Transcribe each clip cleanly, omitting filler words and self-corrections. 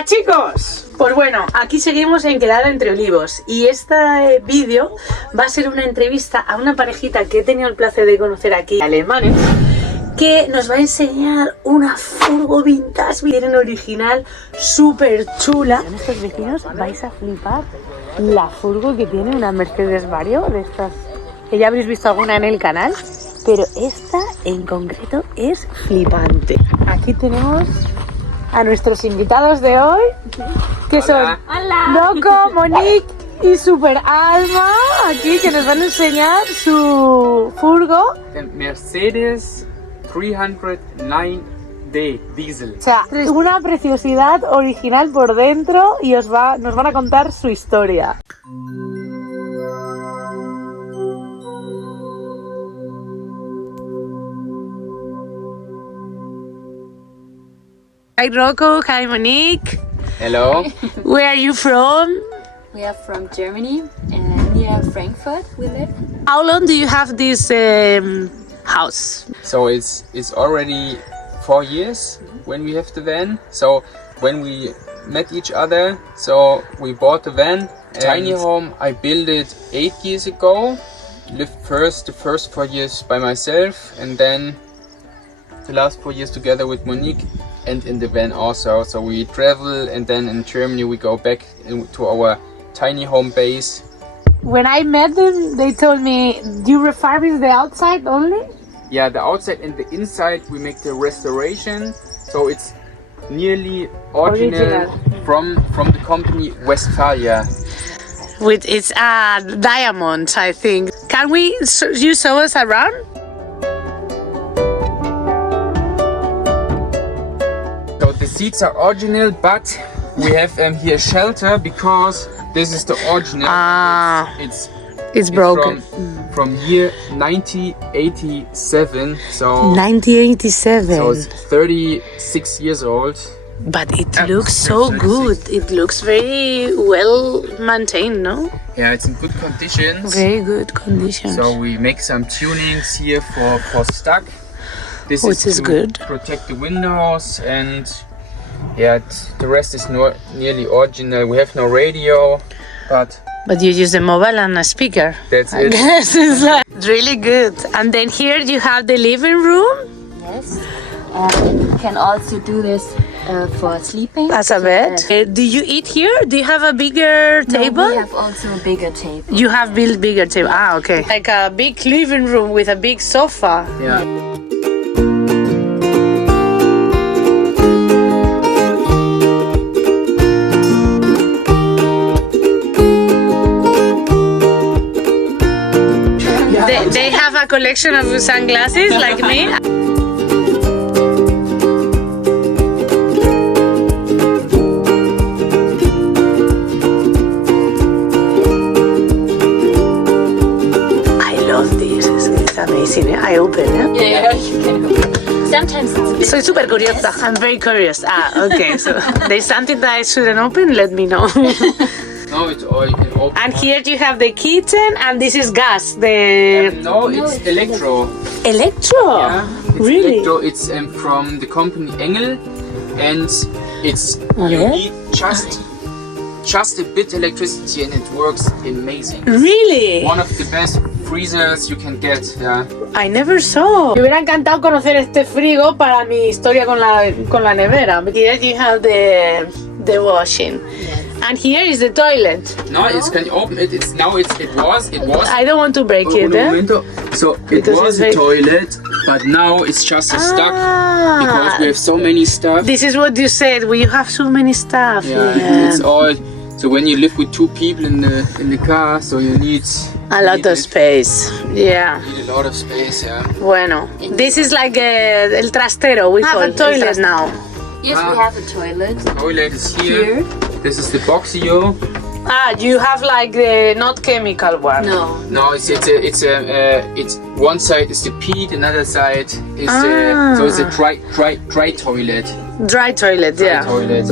Hola chicos, pues bueno, aquí seguimos en Quedada entre Olivos y este vídeo va a ser una entrevista a una parejita que he tenido el placer de conocer aquí, alemanes, que nos va a enseñar una furgo vintage, bien original, súper chula. Con estos vecinos vais a flipar la furgo que tiene una Mercedes Benz de estas que ya habréis visto alguna en el canal, pero esta en concreto es flipante. Aquí tenemos a nuestros invitados de hoy, que son Loco, Monique y Super Alma, aquí que nos van a enseñar su furgo. Mercedes 309D Diesel. O sea, una preciosidad original por dentro y nos van a contar su historia. Hi Rocco, hi Monique. Hello. Where are you from? We are from Germany and near Frankfurt we live. How long do you have this house? So it's already 4 years when we have the van. So when we met each other, so we bought the van. Tiny home I built it 8 years ago. Lived the first 4 years by myself, and then the last 4 years together with Monique. And in the van also, so we travel, and then in Germany we go back to our tiny home base. When I met them, they told me, do you refurbish the outside only? Yeah, the outside and the inside we make the restoration, so it's nearly original. From the company Westphalia. With it's a diamond, I think. Can you show us around? The seats are original, but we have here shelter because this is the original. It's broken. From year 1987, so 1987. So it's 36 years old. But it looks so good. It looks very well maintained, no? Yeah, it's in good conditions. Very good conditions. So we make some tunings here for stuck. This is good. Protect the windows, and yeah, the rest is nearly original. We have no radio, but you use the mobile and a speaker. That's I it. guess it's really good. And then here you have the living room. Yes. You can also do this for sleeping. As a bed. Do you eat here? Do you have a bigger table? No, we have also a bigger table. You have built bigger table. Ah, okay. Like a big living room with a big sofa. Yeah. They have a collection of sunglasses like me. I love this. It's amazing. I open it. Yeah, you can open. Sometimes it's a bit. Soy super curiosa. I'm very curious. Okay. So there's something that I shouldn't open. Let me know. No, it's all you can open. And here you have the kitchen, and this is gas. It's electro. Electro? Yeah, it's really? Electro. It's from the company Engel, and it's you need just a bit electricity, and it works amazing. Really? One of the best freezers you can get. Yeah. I never saw. Me hubiera encantado conocer este frigo para mi historia con la nevera. But here you have the washing. And here is the toilet. No, can you open it? It was. I don't want to break it. So it was a toilet, but now it's just a stuck because we have so many stuff. This is what you said. You have so many stuff. Yeah, it's all. So when you live with 2 people in the car, so you need a lot of space. Yeah. You need a lot of space. Yeah. Bueno, this is like el trastero. We have a toilet now. Yes, we have a toilet. The toilet is here. This is the boxio. You have like the not chemical one. No, it's one side is the peat, another side is so it's a dry toilet. Dry toilet, yeah. Toilet.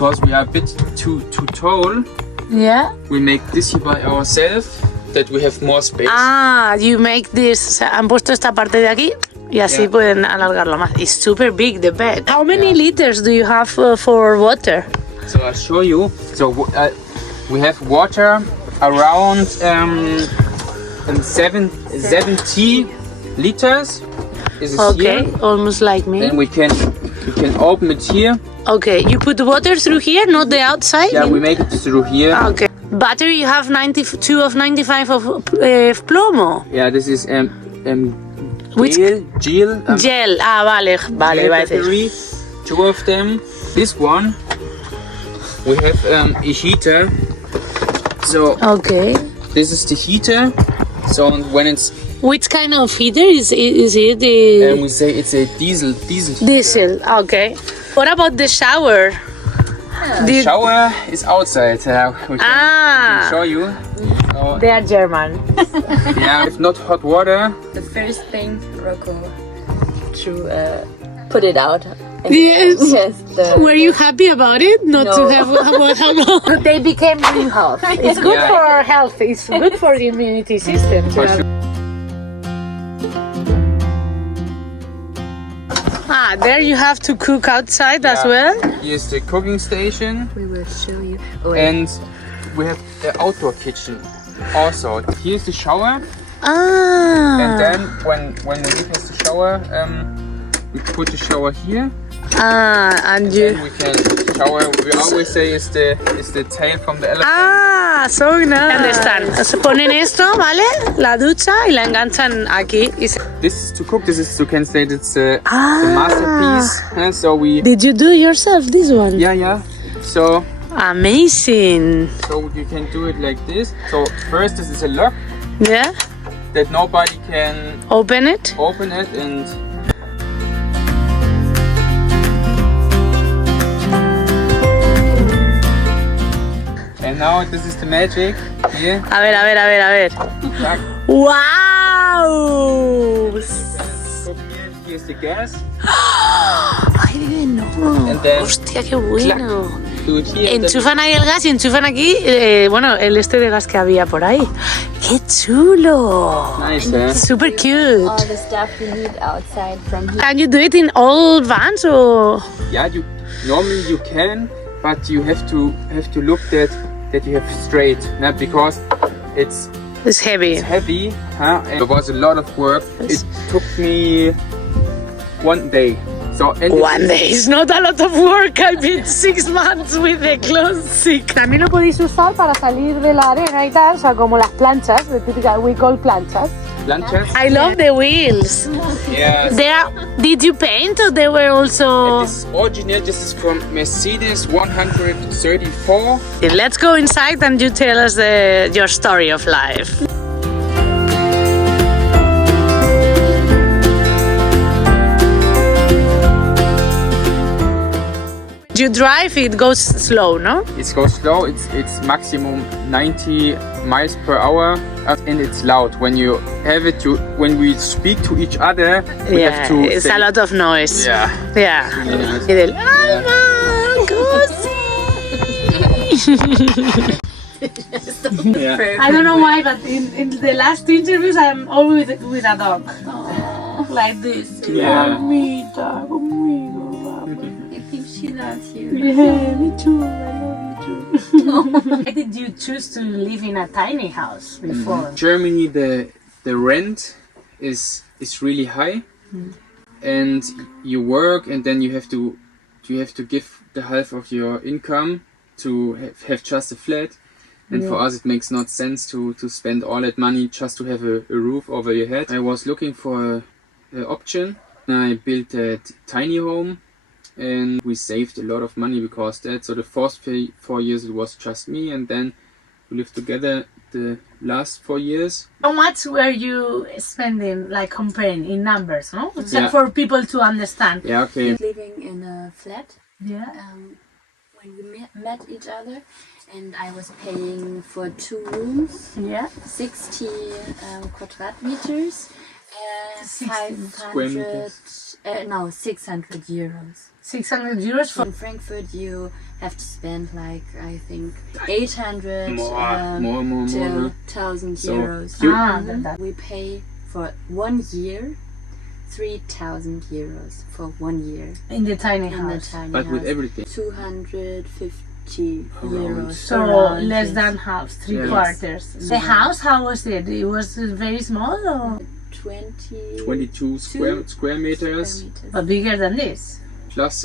because we are a bit too tall, Yeah. we make this here by ourselves, that we have more space. Ah, you make this. O sea, han puesto esta parte de aquí y así Yeah. pueden alargarlo más. It's super big, the bed. How many liters do you have for water? So I'll show you. So we have water around 70 liters. Is Okay, here. almost like me. Then we can open it here. Okay, you put the water through here, not the outside? Yeah, we make it through here. Okay. Battery, you have 92 of 95 of plomo. Yeah, this is Which- gel. Gel. Ah, vale, vale, iba a decir. Battery, 2 of them. This one, we have a heater. So Okay. this is the heater. So when it's Which kind of heater is it? The we say it's a diesel. diesel. Okay. What about the shower? The shower is outside. We can show you. So, They are German. yeah, if not hot water. The first thing, Rocco, to put it out. And Yes. Yes. Were you happy about it? Not to No. have what They became greenhouse. It's good Yeah. for our health. It's good for the immunity system. to For have- sure. Ah, there you have to cook outside as Yeah. well. Here's the cooking station, we will show you. Oh, and we have the outdoor kitchen. Also, here's the shower, Ah. and then when we leave the shower, we put the shower here. And Then you. we can shower. We always say it's the tail from the elephant. Ah, so nice. Understand. Se ponen esto, ¿vale? La ducha y la enganchan aquí. Y se- This is to cook. This is you can say it's the masterpiece. So we Did you do yourself this one? yeah. So Amazing. you can do it like this. So first this is a lock Yeah. that nobody can Open it. open it, and now this is the magic here. A ver. Tack. Wow. Here's the gas, I didn't know. and then Hostia, qué bueno. do it here. and then- Enchufan ahí el gas y enchufan aquí, bueno, el de gas que había por ahí. ¡Qué chulo! Nice, eh? Super cute. all the stuff we need outside from here. Can you do it in all vans or? Yeah, you normally you can, but you have to look that you have straight, not because it's It's heavy. heavy, huh? And it was a lot of work. It took me 1 day. So and One day is not a lot of work. I've been 6 months with the clothes sick. También lo podéis usar para salir de la arena y tal, o sea, como las planchas, de típica, we call planchas. planchas. I love the wheels. Yeah. They are, did you paint or they were also? This is original. This is from Mercedes 134. Let's go inside and you tell us your story of life. You drive, it goes slow, no? It goes slow. It's maximum 90 miles per hour, and it's loud. When you have it to when we speak to each other, we have to. It's say, a lot of noise. Yeah. Yeah. Really nice. Y del, Alma, così. Yeah. I don't know why, but in the last interviews, I'm always with a dog. Like this. Yeah. Mamita, conmigo, I think she loves you. yeah, me too. I love you too. Why did you choose to live in a tiny house before? Germany, the rent is really high, and you work, and then you have to give the half of your income to have just a flat. And for us, it makes not sense to spend all that money just to have a roof over your head. I was looking for an option. I built a tiny home, and we saved a lot of money because that. So the first 4 years it was just me, and then we lived together the last 4 years. How much were you spending, like comparing in numbers, no? So Yeah. for people to understand. Yeah, okay. Living in a flat Yeah. when we met each other, and I was paying for 2 rooms, Yeah. 60 quadrat meters, Square meters. 600 euros. 600 euros for In Frankfurt, you have to spend like I think 800 more. to No? 1,000 So, euros. you- We pay for 1 year 3,000 euros for 1 year in the tiny in the house. tiny But with house. everything. 250 Around. euros. So around, less yes. than half, three Yes. quarters. The house, how was it? It was very small or 22 square square meters. meters. but bigger than this? Plus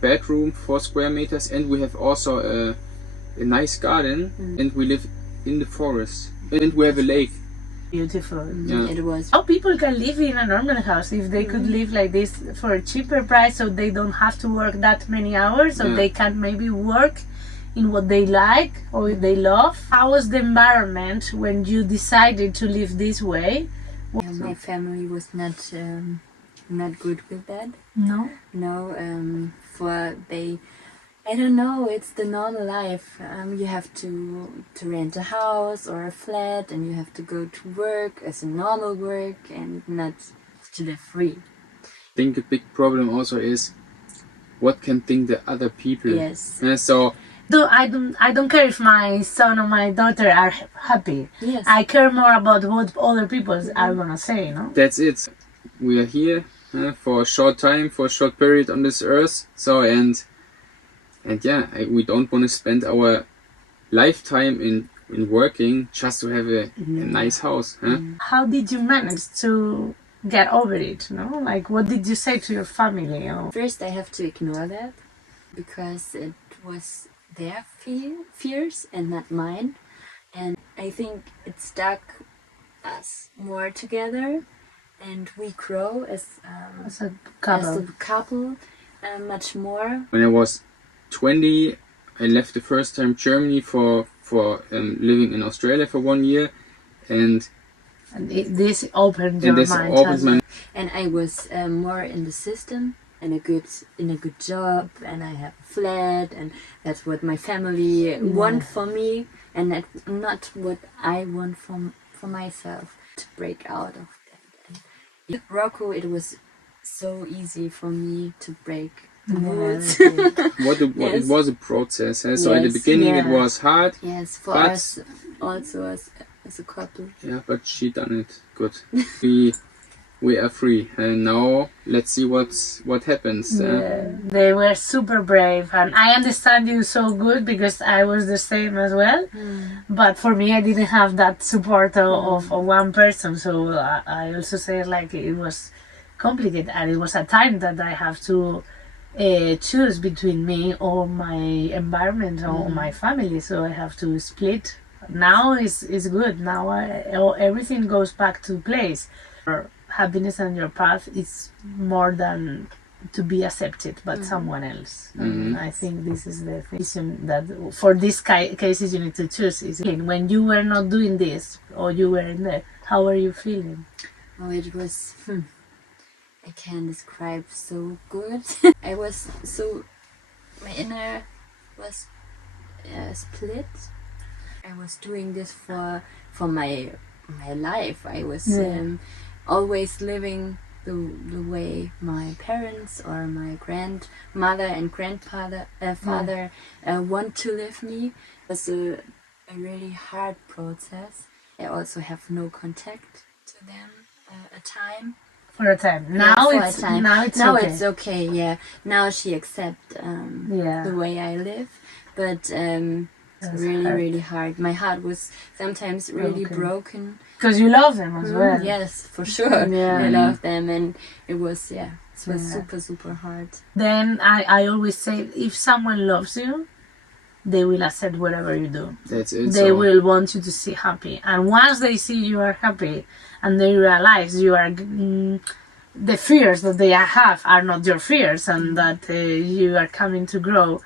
bedroom 4 square meters, and we have also a nice garden, and we live in the forest, and we have a lake. Beautiful. Yeah. It was How people can live in a normal house if they could live like this for a cheaper price, so they don't have to work that many hours, so Yeah. they can maybe work in what they like or they love. How was the environment when you decided to live this way? my family was not good with that. No. No, for they, I don't know. It's the normal life. You have to rent a house or a flat, and you have to go to work as a normal work, and not to live free. I think a big problem also is what can think the other people. Yes. So I don't care if my son or my daughter are happy. Yes. I care more about what other people are gonna say, no? that's it. We are here for a short time, for a short period on this earth. So and yeah, we don't want to spend our lifetime in working just to have a nice house. How did you manage to get over it, no? Like, what did you say to your family? Or First, I have to ignore that because it was their fears and not mine, and I think it stuck us more together, and we grow as as a couple? as a couple much more. When I was 20, I left the first time Germany for living in Australia for 1 year, and This opened your this mind. opens my And I was more in the system, in a good job, and I have a flat, and that's what my family want for me, and that's not what I want for myself. To break out of that. And in Morocco, it was so easy for me to break the rules. it was a process. So at the Yes, beginning it yeah. was hard. Yes, for But- us also as a couple. Yeah, but she done it good. we are free, and now let's see what happens. They were super brave, and I understand you so good because I was the same as well. But for me, I didn't have that support of one person, so I also say like it was complicated, and it was a time that I have to choose between me or my environment or my family, so I have to split. Now is good. Now everything goes back to place. Your happiness and your path is more than to be accepted by someone else. And I think this is the decision that for these cases you need to choose. Is when you were not doing this or you were in there, how were you feeling? Oh, it was, I can't describe so good. I was so, my inner was split. I was doing this for my life. I was always living the way my parents or my grandmother and grandfather father want to live me. It was a really hard process. I also have no contact to them For a time. Now it's okay. Yeah, now she accepts the way I live, but it's really hard. My heart was sometimes really broken. Because you love them as well. Yes, for sure. Yeah. I love them, and it was super hard. Then I always say, if someone loves you, they will accept whatever you do. That's it. They will want you to see happy, and once they see you are happy and they realize you are the fears that they have are not your fears, and that you are coming to grow,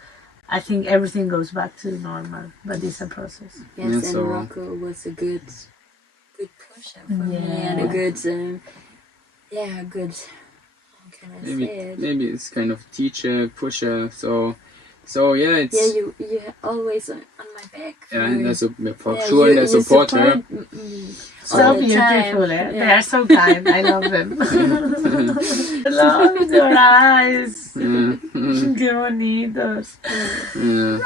I think everything goes back to normal. But it's a process. Yes, and so Morocco was a good push-up for me, and a good good. How can I say it? maybe it's kind of teacher, pusher. So So yeah, it's Yeah, you're always on my back. yeah, and Very- for yeah, sure, and I you support her. me So all the beautiful, time. eh? Yeah. They are so kind. I love them. I love your eyes. Yeah. Qué bonitos. Yeah.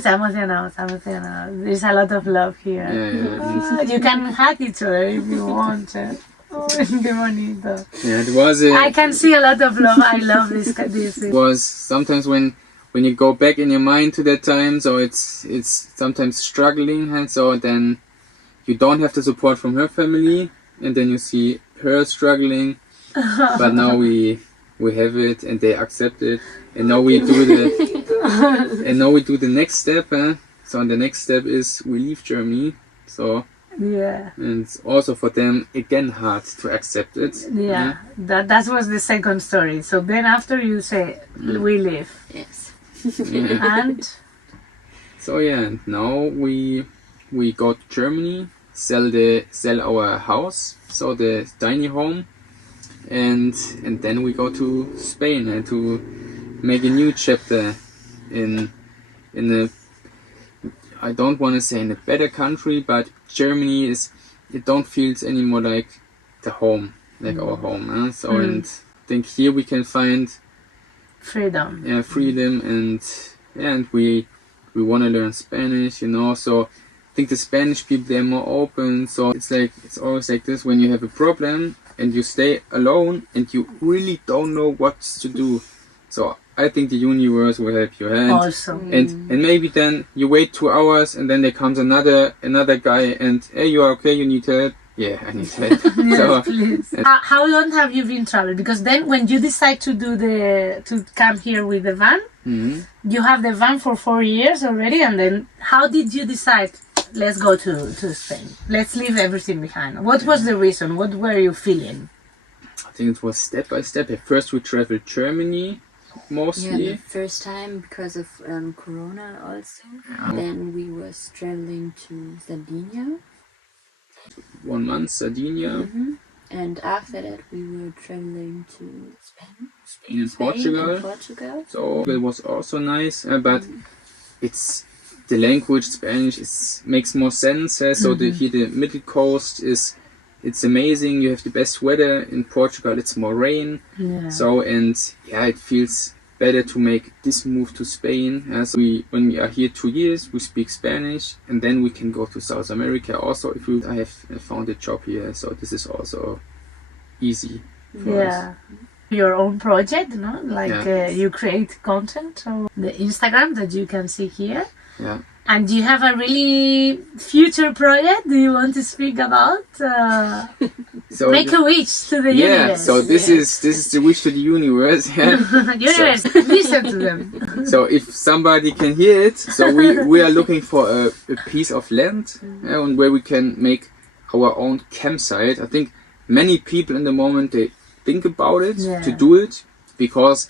Se ha emocionado, se ha emocionado. There's a lot of love here. Yeah. You can hug each other if you want. Eh? Oh, qué bonito. Yeah, it was I can see a lot of love. I love this. It was sometimes when you go back in your mind to that time, so it's sometimes struggling, and so then you don't have the support from her family, and then you see her struggling, but now we have it, and they accept it, and now we do the next step. So the next step is we leave Germany. So Yeah. and it's also for them again hard to accept it. Yeah. That was the second story. So then after you say we leave. Yes. Yeah. And So yeah, and now we go to Germany, sell our house, so the tiny home, and then we go to Spain to make a new chapter in a, I don't want to say in a better country, but Germany it don't feel anymore like the home, like our home. So and I think here we can find freedom. freedom, and we want to learn Spanish, so I think the Spanish people, they're more open, so it's always like this: when you have a problem and you stay alone and you really don't know what to do, so I think the universe will help you. Also. And maybe then you wait 2 hours and then there comes another guy and, hey, you are okay, you need help? Yeah, I need help. So, Please. How long have you been traveling? Because then when you decide to come here with the van, you have the van for 4 years already, and then how did you decide, let's go to Spain, let's leave everything behind? What was the reason? What were you feeling? I think it was step by step. At first we traveled Germany mostly. Yeah, the first time because of Corona also. Then we was traveling to Sardinia. 1 month Sardinia, And after that we were traveling to Spain in Portugal. So it was also nice, but it's the language Spanish makes more sense. So here the middle coast it's amazing. You have the best weather. In Portugal it's more rain. Yeah. So it feels better to make this move to Spain. So when we are here 2 years, we speak Spanish, and then we can go to South America. Also, I have found a job here, so this is also easy for us. Your own project, no? You create content, so the Instagram that you can see here. Yeah. And do you have a really future project? Do you want to speak about? So Make a wish to the universe. So this is the wish to the universe. Universe, listen to them. So if somebody can hear it, so we are looking for a piece of land and where we can make our own campsite. I think many people in the moment, they think about it to do it, because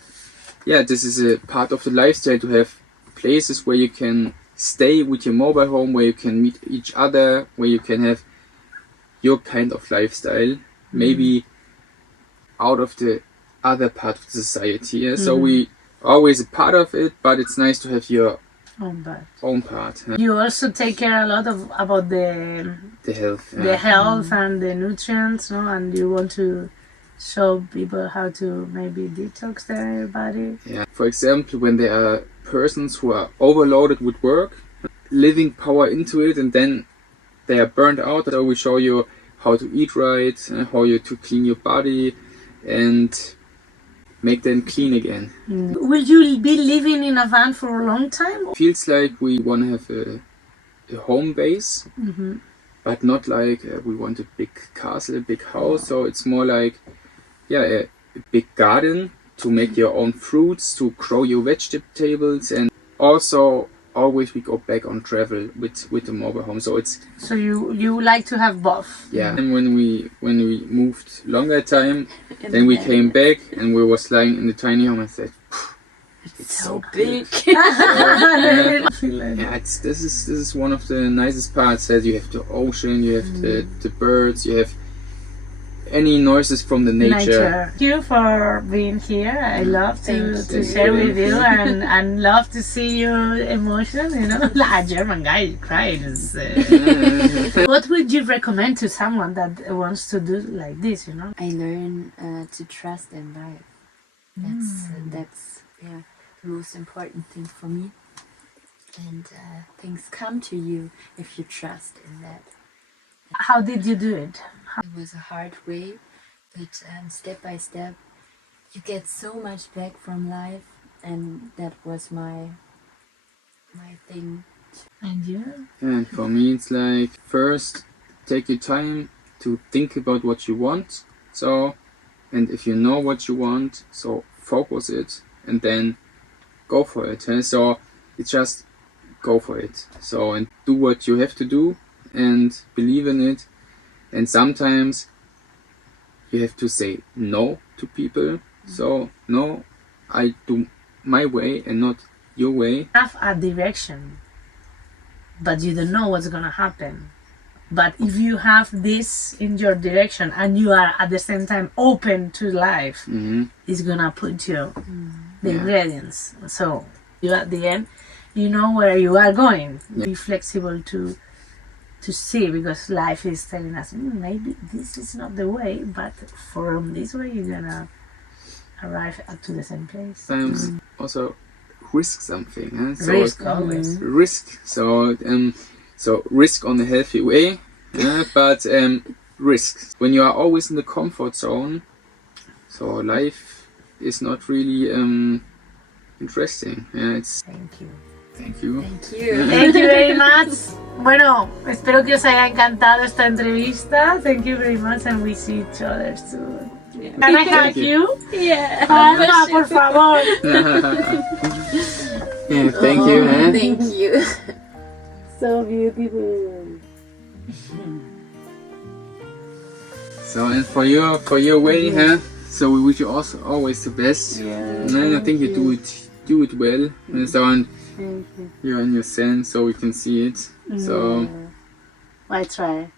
this is a part of the lifestyle, to have places where you can stay with your mobile home, where you can meet each other, where you can have your kind of lifestyle, maybe out of the other part of the society. So we always a part of it, but it's nice to have your own part. You also take care a lot about the health, the health and the nutrients, no? And you want to show people how to maybe detox their body. Yeah. For example, when there are persons who are overloaded with work, living power into it, and then they are burnt out, so we show you how to eat right, how you to clean your body and make them clean again. Will you be living in a van for a long time? Feels like we want to have a home base, but not like we want a big castle, a big house. So it's more like a big garden to make your own fruits, to grow your vegetables, and also always we go back on travel with the mobile home. So you like to have both. Yeah. And when we moved longer time, then we came back and we was lying in the tiny home and said, it's so big. This is one of the nicest parts, that you have the ocean, you have the birds, you have any noises from the nature. Thank you for being here. I love to Thank share you. with you and love to see your emotion, you know. Like a German guy cries. What would you recommend to someone that wants to do like this, you know? I learn to trust in life. That's the most important thing for me. And things come to you if you trust in that. How did you do it? It was a hard way, but step by step, you get so much back from life, and that was my thing. And you? And for me, it's like first take your time to think about what you want. So, and if you know what you want, so focus it and then go for it. So it's just go for it. So and do what you have to do and believe in it. And sometimes you have to say no to people. So no, I do my way and not your way. Have a direction, but you don't know what's gonna happen. But if you have this in your direction and you are at the same time open to life, it's gonna put you the ingredients. So you at the end, you know where you are going. Be flexible to see, because life is telling us maybe this is not the way, but from this way you're gonna arrive to the same place. Sometimes also risk something. So Risk always. Risk. So risk on a healthy way, but risk. When you are always in the comfort zone, so life is not really interesting. Thank you. Thank you. Thank you. Thank you very much. Bueno, espero que os haya encantado esta entrevista. Thank you very much and we see each other soon. Can I hug you? Yeah. Alma, por favor. Yeah, thank you. Thank you. So beautiful. So and for your way, so we wish you also always the best. Yeah, And I think you do it well. And so and Thank you. you're in your sense, so we can see it. So. I try.